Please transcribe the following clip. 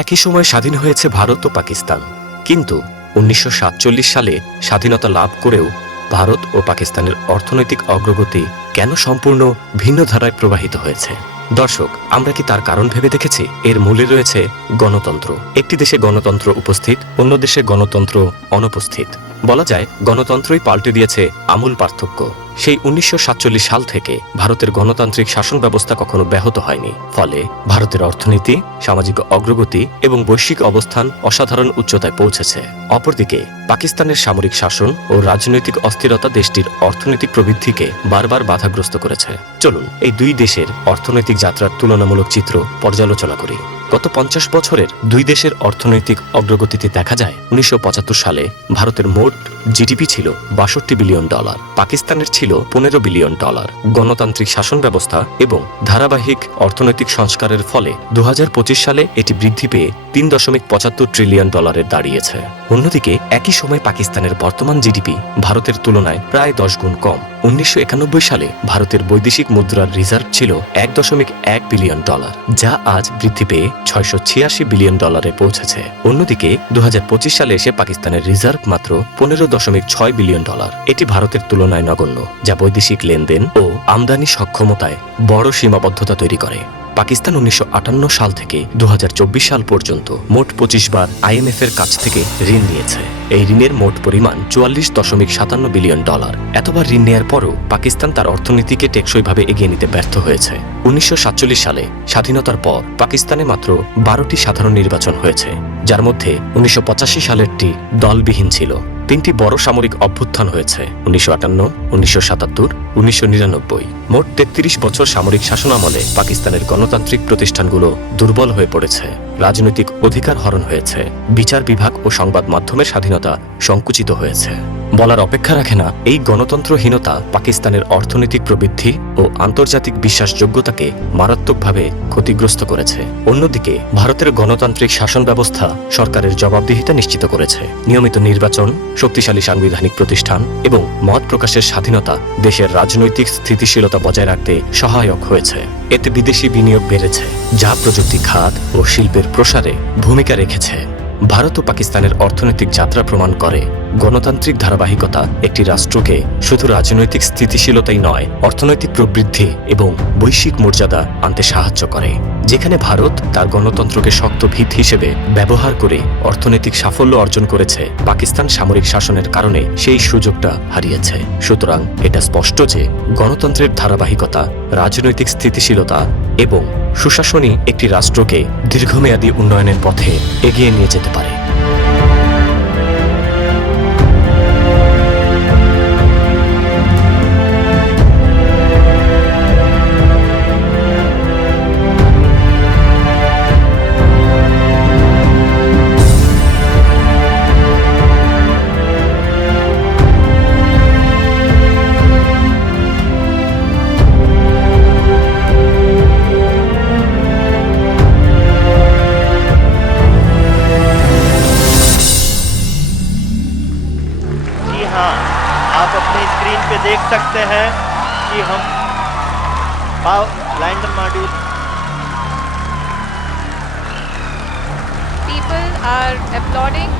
একই সময় স্বাধীন হয়েছে ভারত ও পাকিস্তান, কিন্তু 1947 সালে স্বাধীনতা লাভ করেও ভারত ও পাকিস্তানের অর্থনৈতিক অগ্রগতি কেন সম্পূর্ণ ভিন্ন ধারায় প্রবাহিত হয়েছে? দর্শক, আমরা কি তার কারণ ভেবে দেখেছি? এর মূলে রয়েছে গণতন্ত্র। একটি দেশে গণতন্ত্র উপস্থিত, অন্য দেশে গণতন্ত্র অনুপস্থিত। বলা যায় গণতন্ত্রই পাল্টে দিয়েছে আমূল পার্থক্য। সেই 1947 সাল থেকে ভারতের গণতান্ত্রিক শাসন ব্যবস্থা কখনো ব্যাহত হয়নি। ফলে ভারতের অর্থনীতি, সামাজিক অগ্রগতি এবং বৈশ্বিক অবস্থান অসাধারণ উচ্চতায় পৌঁছেছে। অপরদিকে পাকিস্তানের সামরিক শাসন ও রাজনৈতিক অস্থিরতা দেশটির অর্থনৈতিক প্রবৃদ্ধিকে বারবার বাধাগ্রস্ত করেছে। চলুন এই দুই দেশের অর্থনৈতিক যাত্রার তুলনামূলক চিত্র পর্যালোচনা করি। গত 50 বছরের দুই দেশের অর্থনৈতিক অগ্রগতিতে দেখা যায় 1975 সালে ভারতের মোট জিডিপি ছিল $62 বিলিয়ন, পাকিস্তানের ছিল $15 বিলিয়ন। গণতান্ত্রিক শাসন ব্যবস্থা এবং ধারাবাহিক অর্থনৈতিক সংস্কারের ফলে 2025 সালে এটি বৃদ্ধি পেয়ে $3.75 ট্রিলিয়ন দাঁড়িয়েছে। অন্যদিকে একই সময় পাকিস্তানের বর্তমান জিডিপি ভারতের তুলনায় প্রায় 10 গুণ কম। 1991 সালে ভারতের বৈদেশিক মুদ্রার রিজার্ভ ছিল $1.1 বিলিয়ন, যা আজ বৃদ্ধি পেয়ে $686 বিলিয়ন পৌঁছেছে। অন্যদিকে 2025 সালে এসে পাকিস্তানের রিজার্ভ মাত্র $15.6 বিলিয়ন। এটি ভারতের তুলনায় নগণ্য, যা বৈদেশিক লেনদেন ও আমদানি সক্ষমতায় বড় সীমাবদ্ধতা তৈরি করে। পাকিস্তান 1958 সাল থেকে 2024 সাল পর্যন্ত মোট 25 বার IMF এর কাছ থেকে ঋণ নিয়েছে। এই ঋণের মোট পরিমাণ $44.57 বিলিয়ন। এতবার ঋণ নেয়ার পরও পাকিস্তান তার অর্থনীতিকে টেকসইভাবে এগিয়ে নিতে ব্যর্থ হয়েছে। 1947 সালে স্বাধীনতার পর পাকিস্তানে মাত্র 12টি সাধারণ নির্বাচন হয়েছে, যার মধ্যে 1985 সালেরটি দলবিহীন ছিল। 3টি বড় সামরিক অভ্যুত্থান হয়েছে 1958, 1977, 1999। মোট 33 বছর সামরিক শাসনামলে পাকিস্তানের গণতান্ত্রিক প্রতিষ্ঠানগুলো দুর্বল হয়ে পড়েছে, রাজনৈতিক অধিকার হরণ হয়েছে, বিচার বিভাগ ও সংবাদ মাধ্যমের স্বাধীনতা সংকুচিত হয়েছে। বলার অপেক্ষা রাখে না, এই গণতন্ত্রহীনতা পাকিস্তানের অর্থনৈতিক প্রবৃদ্ধি ও আন্তর্জাতিক বিশ্বাসযোগ্যতাকে মারাত্মকভাবে ক্ষতিগ্রস্ত করেছে। অন্যদিকে ভারতের গণতান্ত্রিক শাসন ব্যবস্থা সরকারের জবাবদিহিতা নিশ্চিত করেছে। নিয়মিত নির্বাচন, শক্তিশালী সাংবিধানিক প্রতিষ্ঠান এবং মত প্রকাশের স্বাধীনতা দেশের রাজনৈতিক স্থিতিশীলতা বজায় রাখতে সহায়ক হয়েছে। এতে বিদেশি বিনিয়োগ বেড়েছে, যা প্রযুক্তি খাত ও শিল্পের প্রসারে ভূমিকা রেখেছে। ভারত ও পাকিস্তানের অর্থনৈতিক যাত্রা প্রমাণ করে গণতান্ত্রিক ধারাবাহিকতা একটি রাষ্ট্রকে শুধু রাজনৈতিক স্থিতিশীলতাই নয়, অর্থনৈতিক প্রবৃদ্ধি এবং বৈশ্বিক মর্যাদা আনতে সাহায্য করে। যেখানে ভারত তার গণতন্ত্রকে শক্ত ভিত হিসেবে ব্যবহার করে অর্থনৈতিক সাফল্য অর্জন করেছে, পাকিস্তান সামরিক শাসনের কারণে সেই সুযোগটা হারিয়েছে। সুতরাং এটা স্পষ্ট যে গণতন্ত্রের ধারাবাহিকতা, রাজনৈতিক স্থিতিশীলতা এবং সুশাসনই একটি রাষ্ট্রকে দীর্ঘমেয়াদী উন্নয়নের পথে এগিয়ে নিয়ে যেতে পারে। आप अपनी स्क्रीन पे देख सकते हैं कि हम lander module People are applauding